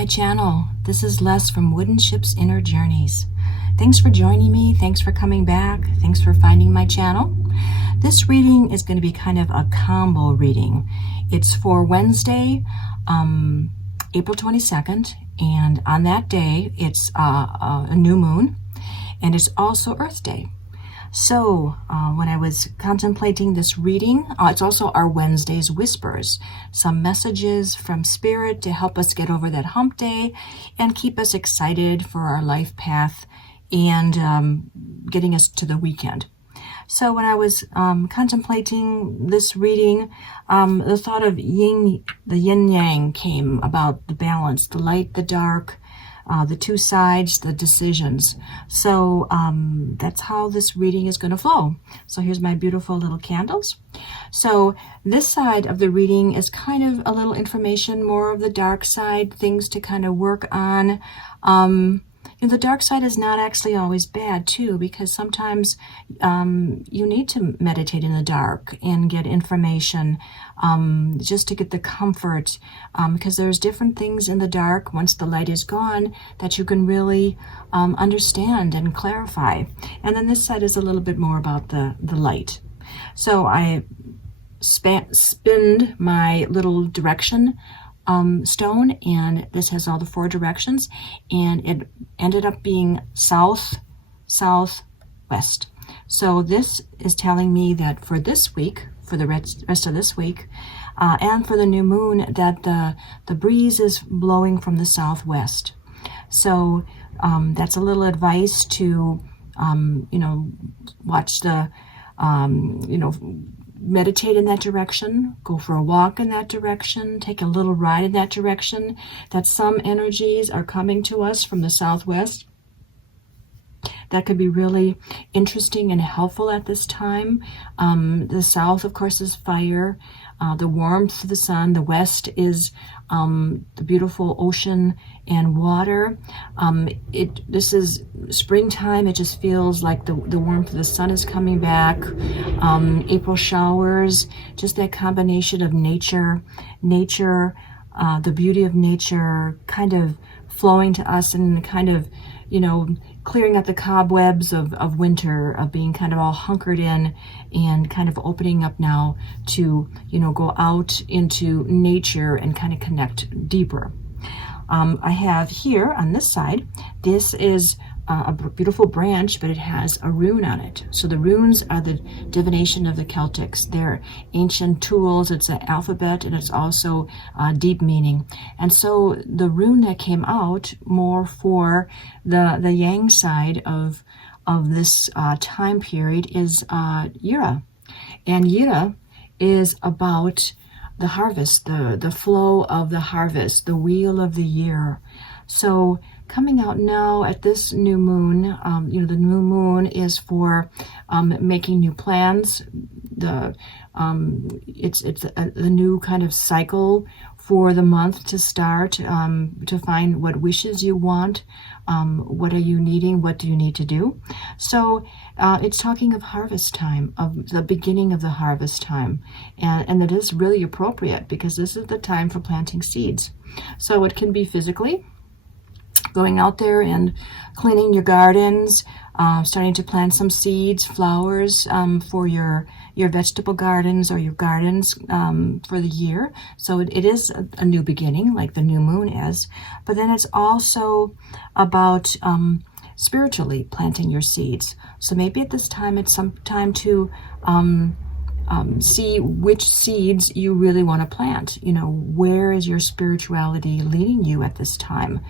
my channel. This is Les from Wooden Ship's Inner Journeys. Thanks for joining me. Thanks for coming back. Thanks for finding my channel. This reading is going to be kind of a combo reading. It's for Wednesday, April 22nd, and on that day it's a new moon, and it's also Earth Day. So when I was contemplating this reading, it's also our Wednesday's Whispers, some messages from Spirit to help us get over that hump day and keep us excited for our life path and getting us to the weekend. So when I was contemplating this reading, the thought of the yin-yang came about, the balance, the light, the dark, the two sides, the decisions. So that's how this reading is going to flow. So here's my beautiful little candles. So this side of the reading is kind of a little information, more of the dark side, things to kind of work on. And the dark side is not actually always bad too, because sometimes you need to meditate in the dark and get information just to get the comfort, because there's different things in the dark once the light is gone that you can really understand and clarify. And then this side is a little bit more about the light. So I spinned my little direction stone, and this has all the four directions, and it ended up being south, southwest. So this is telling me that for this week, for the rest of this week, and for the new moon, that the breeze is blowing from the southwest. So that's a little advice to watch the meditate in that direction, go for a walk in that direction, take a little ride in that direction, that some energies are coming to us from the southwest. That could be really interesting and helpful at this time. The south, of course, is fire, the warmth of the sun. The west is the beautiful ocean and water. This is springtime. It just feels like the warmth of the sun is coming back. April showers, just that combination of nature, the beauty of nature kind of flowing to us and kind of, clearing out the cobwebs of winter, of being kind of all hunkered in and kind of opening up now to, go out into nature and kind of connect deeper. I have here on this side, this is a beautiful branch, but it has a rune on it. So the runes are the divination of the Celtics. They're ancient tools. It's an alphabet, and it's also deep meaning. And so the rune that came out more for the yang side of this time period is Yira. And Yira is about the harvest, the flow of the harvest, the wheel of the year. So coming out now at this new moon, the new moon is for making new plans. It's a new kind of cycle for the month to start, to find what wishes you want, what are you needing, what do you need to do. So it's talking of harvest time, of the beginning of the harvest time, and it is really appropriate because this is the time for planting seeds. So it can be physically going out there and cleaning your gardens, starting to plant some seeds, flowers for your vegetable gardens or your gardens for the year. So it is a new beginning, like the new moon is. But then it's also about spiritually planting your seeds. So maybe at this time it's some time to see which seeds you really want to plant. Where is your spirituality leading you at this time?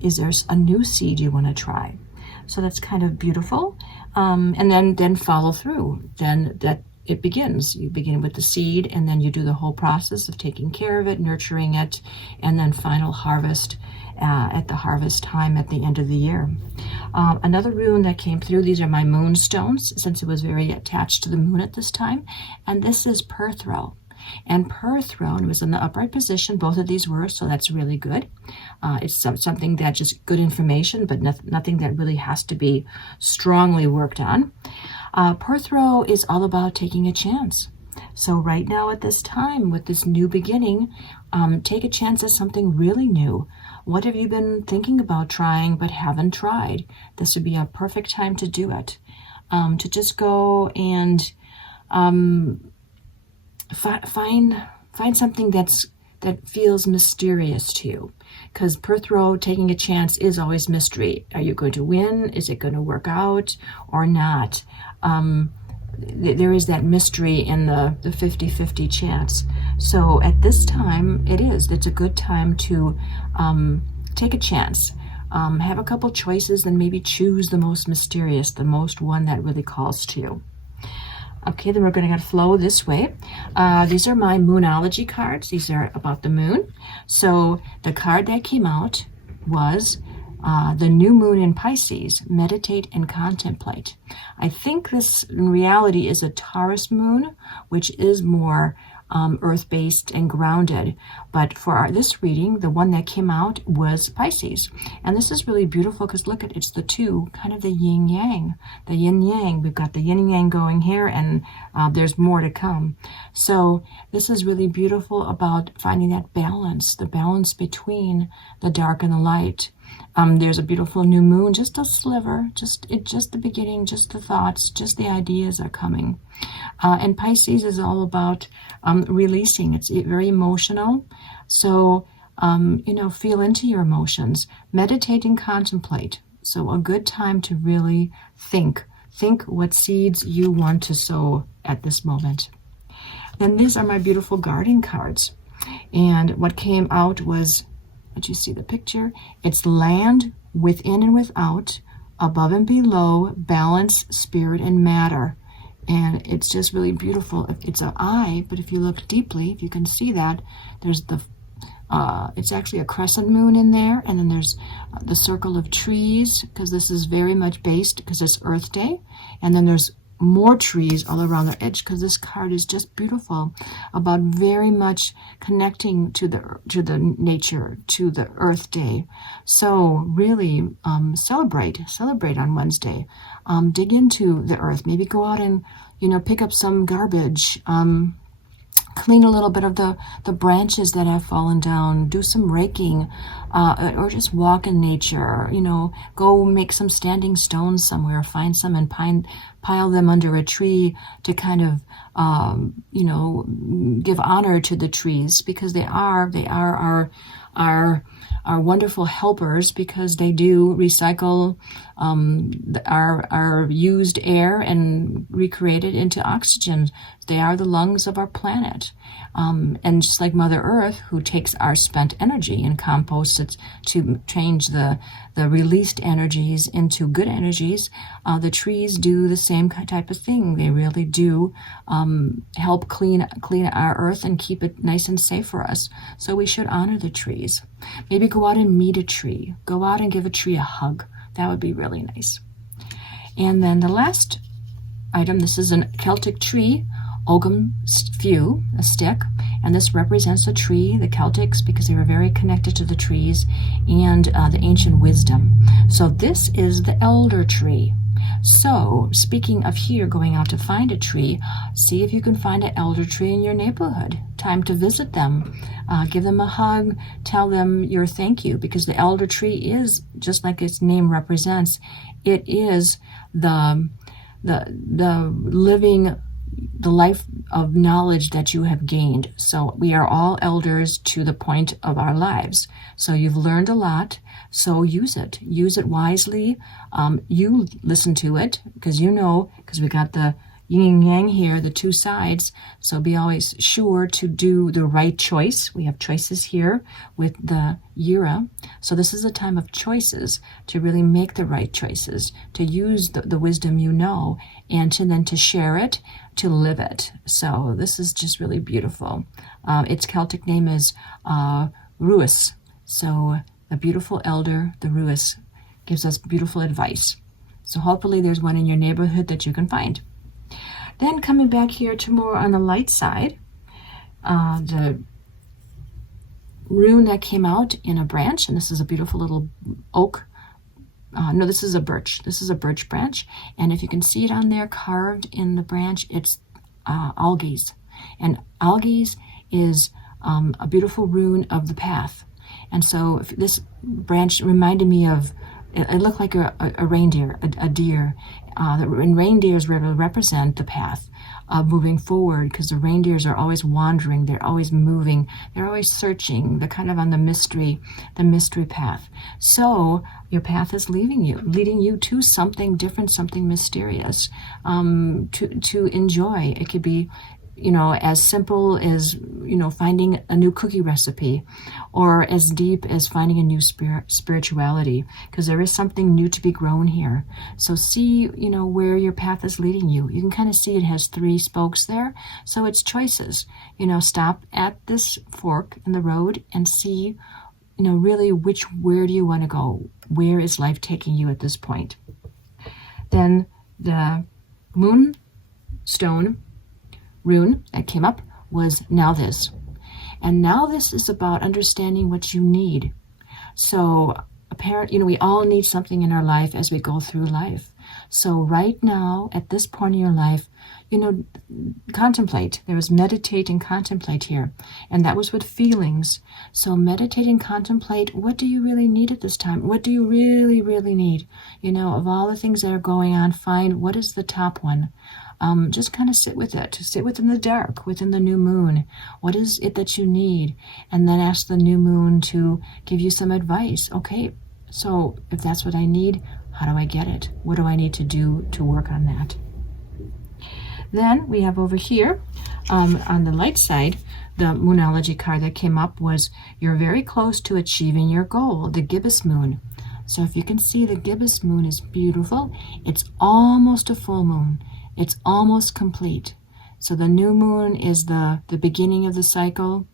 Is there a new seed you want to try? So that's kind of beautiful. And then follow through. Then that it begins. You begin with the seed, and then you do the whole process of taking care of it, nurturing it, and then final harvest at the harvest time at the end of the year. Another rune that came through, these are my moonstones, since it was very attached to the moon at this time, and this is Perthro. And Perthro was in the upright position, both of these were, so that's really good. It's something that just good information, but nothing that really has to be strongly worked on. Perthro is all about taking a chance. So right now at this time, with this new beginning, take a chance at something really new. What have you been thinking about trying but haven't tried? This would be a perfect time to do it. To just go and find something that feels mysterious to you. Because Perth Road, taking a chance, is always mystery. Are you going to win? Is it going to work out or not? There is that mystery in the 50-50 chance. So at this time, it's a good time to take a chance. Have a couple choices and maybe choose the most mysterious, the most one that really calls to you. Okay, then we're going to flow this way. These are my Moonology cards. These are about the moon. So the card that came out was the new moon in Pisces, meditate and contemplate. I think this in reality is a Taurus moon, which is more earth-based and grounded. But for this reading, the one that came out was Pisces. And this is really beautiful because look at it's the two, kind of the yin-yang, the yin-yang. We've got the yin-yang going here, and there's more to come. So this is really beautiful about finding that balance, the balance between the dark and the light. There's a beautiful new moon, just a sliver, just the beginning, just the thoughts, just the ideas are coming. And Pisces is all about releasing. It's very emotional. So, feel into your emotions, meditate and contemplate. So a good time to really think what seeds you want to sow at this moment. Then these are my beautiful guarding cards. And what came out was, did you see the picture? It's land within and without, above and below, balance, spirit, and matter. And it's just really beautiful. It's an eye, but if you look deeply, if you can see that, there's it's actually a crescent moon in there, and then there's the circle of trees, because this is very much based, because it's Earth Day, and then there's more trees all around the edge, because this card is just beautiful, about very much connecting to the nature, to the Earth Day. So really celebrate on Wednesday. Dig into the earth. Maybe go out and pick up some garbage. Clean a little bit of the branches that have fallen down. Do some raking, or just walk in nature. Go make some standing stones somewhere. Find some and pile them under a tree to kind of, give honor to the trees, because they are our wonderful helpers, because they do recycle our used air and recreate it into oxygen. They are the lungs of our planet. And just like Mother Earth, who takes our spent energy and composts it to change the released energies into good energies, the trees do the same type of thing. They really do help clean our earth and keep it nice and safe for us. So we should honor the trees. Maybe go out and meet a tree. Go out and give a tree a hug. That would be really nice. And then the last item, this is a Celtic Tree Ogham few, a stick, and this represents a tree, the Celtics, because they were very connected to the trees and the ancient wisdom. So this is the elder tree. So speaking of here, going out to find a tree, see if you can find an elder tree in your neighborhood. Time to visit them. Give them a hug. Tell them your thank you, because the elder tree is, just like its name represents, it is the living, the life of knowledge that you have gained. So we are all elders to the point of our lives. So you've learned a lot. So use it wisely. You listen to it, because we got the yin and yang here, the two sides. So be always sure to do the right choice. We have choices here with the Yira. So this is a time of choices, to really make the right choices, to use the wisdom and then to share it, to live it. So this is just really beautiful. Its Celtic name is Ruis. So the beautiful elder, the Ruis, gives us beautiful advice. So hopefully there's one in your neighborhood that you can find. Then coming back here to more on the light side, the rune that came out in a branch, and this is a beautiful little oak. No, this is a birch. This is a birch branch. And if you can see it on there carved in the branch, it's algaes. And algaes is a beautiful rune of the path. And so this branch reminded me of, it looked like a reindeer, a deer. And reindeers represent the path of moving forward, because the reindeers are always wandering, they're always moving, they're always searching, they're kind of on the mystery path. So your path is leading you to something different, something mysterious, to enjoy. It could be, as simple as, finding a new cookie recipe, or as deep as finding a new spirituality, because there is something new to be grown here. So see, where your path is leading you. You can kind of see it has 3 spokes there. So it's choices. Stop at this fork in the road and see, really where do you want to go? Where is life taking you at this point? Then the moonstone rune that came up was now this. And now this is about understanding what you need. So we all need something in our life as we go through life. So right now, at this point in your life, contemplate. There was meditate and contemplate here. And that was with feelings. So meditate and contemplate, what do you really need at this time? What do you really, really need? Of all the things that are going on, find what is the top one. Just kind of sit with it. Sit within the dark, within the new moon. What is it that you need? And then ask the new moon to give you some advice. Okay, so if that's what I need, how do I get it? What do I need to do to work on that? Then we have over here, on the light side, the Moonology card that came up was, you're very close to achieving your goal, the gibbous moon. So if you can see, the gibbous moon is beautiful. It's almost a full moon. It's almost complete. So the new moon is the beginning of the cycle.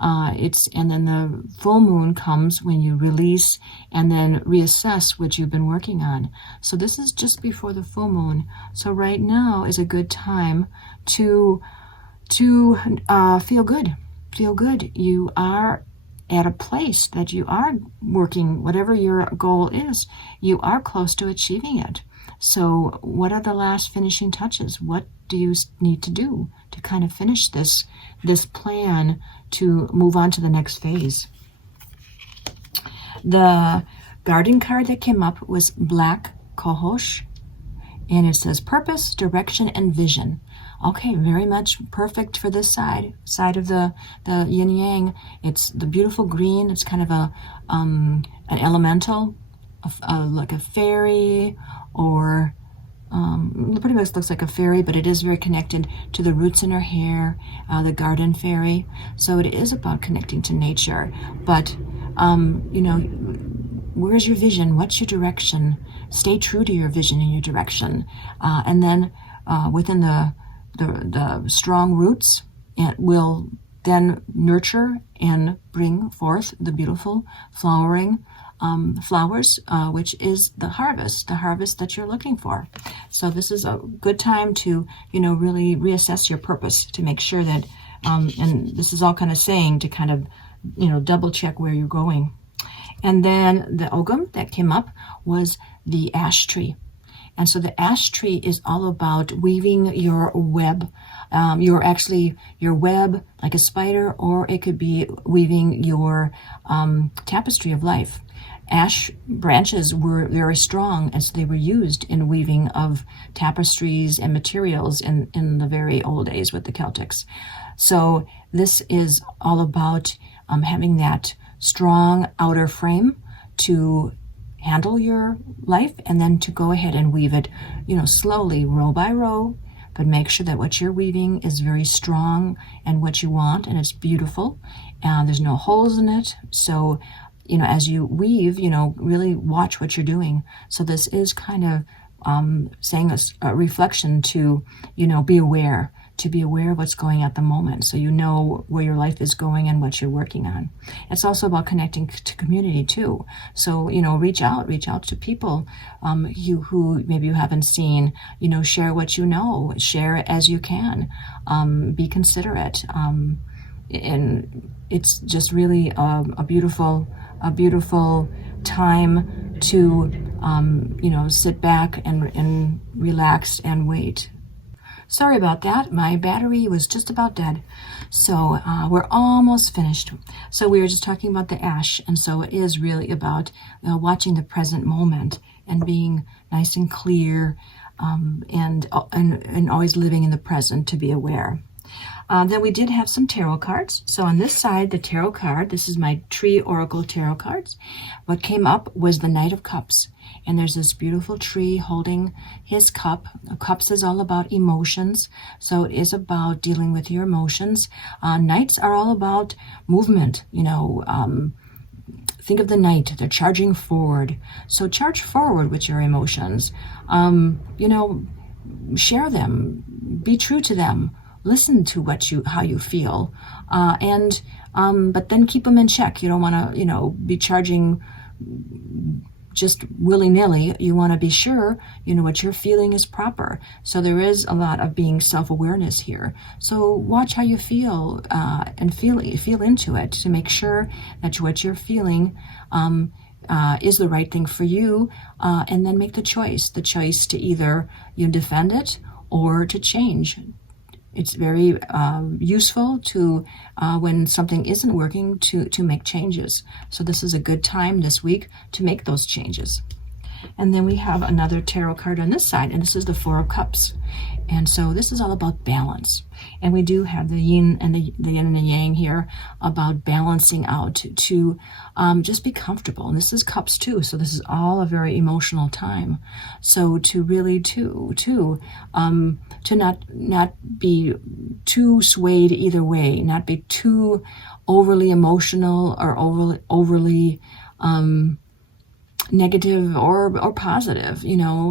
And then the full moon comes when you release and then reassess what you've been working on. So this is just before the full moon. So right now is a good time to feel good. Feel good. You are at a place that you are working, whatever your goal is, you are close to achieving it. So what are the last finishing touches? What do you need to do to kind of finish this plan to move on to the next phase? The garden card that came up was Black Cohosh, and it says purpose, direction, and vision. Okay, very much perfect for this side of the yin yang. It's the beautiful green. It's kind of an elemental, like a fairy, or pretty much looks like a fairy, but it is very connected to the roots in her hair, the garden fairy. So it is about connecting to nature. But where's your vision? What's your direction? Stay true to your vision and your direction. And then within the strong roots, it will then nurture and bring forth the beautiful flowering flowers, which is the harvest that you're looking for. So this is a good time to, really reassess your purpose, to make sure that, and this is all kind of saying to kind of, double check where you're going. And then the Ogham that came up was the ash tree. And so the ash tree is all about weaving your web. Your web like a spider, or it could be weaving your tapestry of life. Ash branches were very strong, as they were used in weaving of tapestries and materials in the very old days with the Celtics. So this is all about having that strong outer frame to handle your life, and then to go ahead and weave it, slowly, row by row, but make sure that what you're weaving is very strong and what you want, and it's beautiful, and there's no holes in it. So as you weave, really watch what you're doing. So this is kind of saying a reflection to, be aware of what's going on at the moment, so where your life is going and what you're working on. It's also about connecting to community too. So, reach out to people who maybe you haven't seen, share what you know, share as you can, be considerate. And it's just really a beautiful time to sit back and relax and wait. Sorry about that. My battery was just about dead. So we're almost finished. So we were just talking about the ash. And so it is really about watching the present moment and being nice and clear, and always living in the present to be aware. Then we did have some tarot cards. So on this side, the tarot card, this is my Tree Oracle tarot cards. What came up was the Knight of Cups. And there's this beautiful tree holding his cup. Cups is all about emotions. So it is about dealing with your emotions. Knights are all about movement, think of the knight, they're charging forward. So charge forward with your emotions. Share them, be true to them, listen to how you feel, but then keep them in check. You don't want to, be charging just willy-nilly. You want to be sure, what you're feeling is proper. So there is a lot of being self-awareness here. So watch how you feel, and feel into it to make sure that what you're feeling is the right thing for you, and then make the choice to either defend it or to change. It's very useful to, when something isn't working, to make changes. So this is a good time this week to make those changes. And then we have another tarot card on this side, and this is the Four of Cups. And so this is all about balance. And we do have the yin and the yin and the yang here about balancing out to just be comfortable. And this is cups too. So this is all a very emotional time. So to really to not be too swayed either way, not be too overly emotional or overly negative or positive.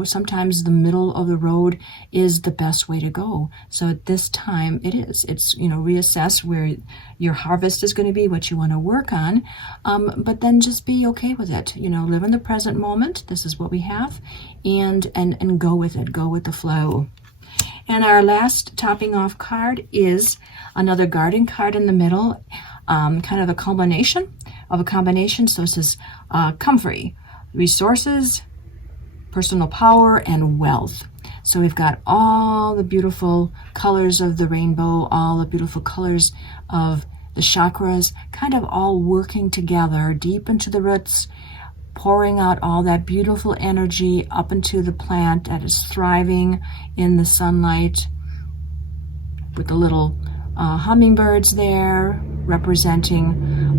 Sometimes the middle of the road is the best way to go. So at this time it's reassess where your harvest is going to be, what you want to work on, but then just be okay with it. Live in the present moment. This is what we have, and go with it, go with the flow. And our last topping off card is another garden card in the middle, kind of a combination. So it says comfrey, resources, personal power, and wealth. So we've got all the beautiful colors of the rainbow, all the beautiful colors of the chakras, kind of all working together deep into the roots, pouring out all that beautiful energy up into the plant that is thriving in the sunlight, with the little hummingbirds there representing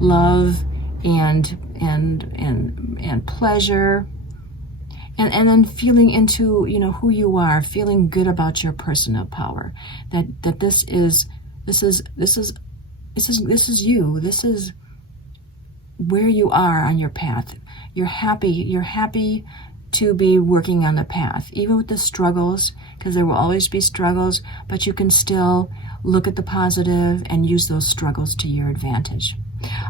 love and pleasure, and then feeling into who you are, feeling good about your personal power, that this is you, this is where you are on your path. You're happy to be working on the path, even with the struggles, because there will always be struggles, but you can still look at the positive and use those struggles to your advantage.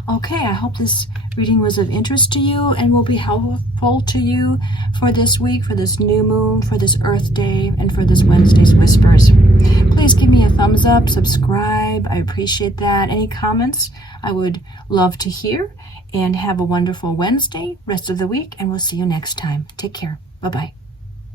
Okay, I hope this reading was of interest to you and will be helpful to you for this week, for this new moon, for this Earth Day, and for this Wednesday's Whispers. Please give me a thumbs up, subscribe. I appreciate that. Any comments I would love to hear. And have a wonderful Wednesday, rest of the week, and we'll see you next time. Take care. Bye-bye.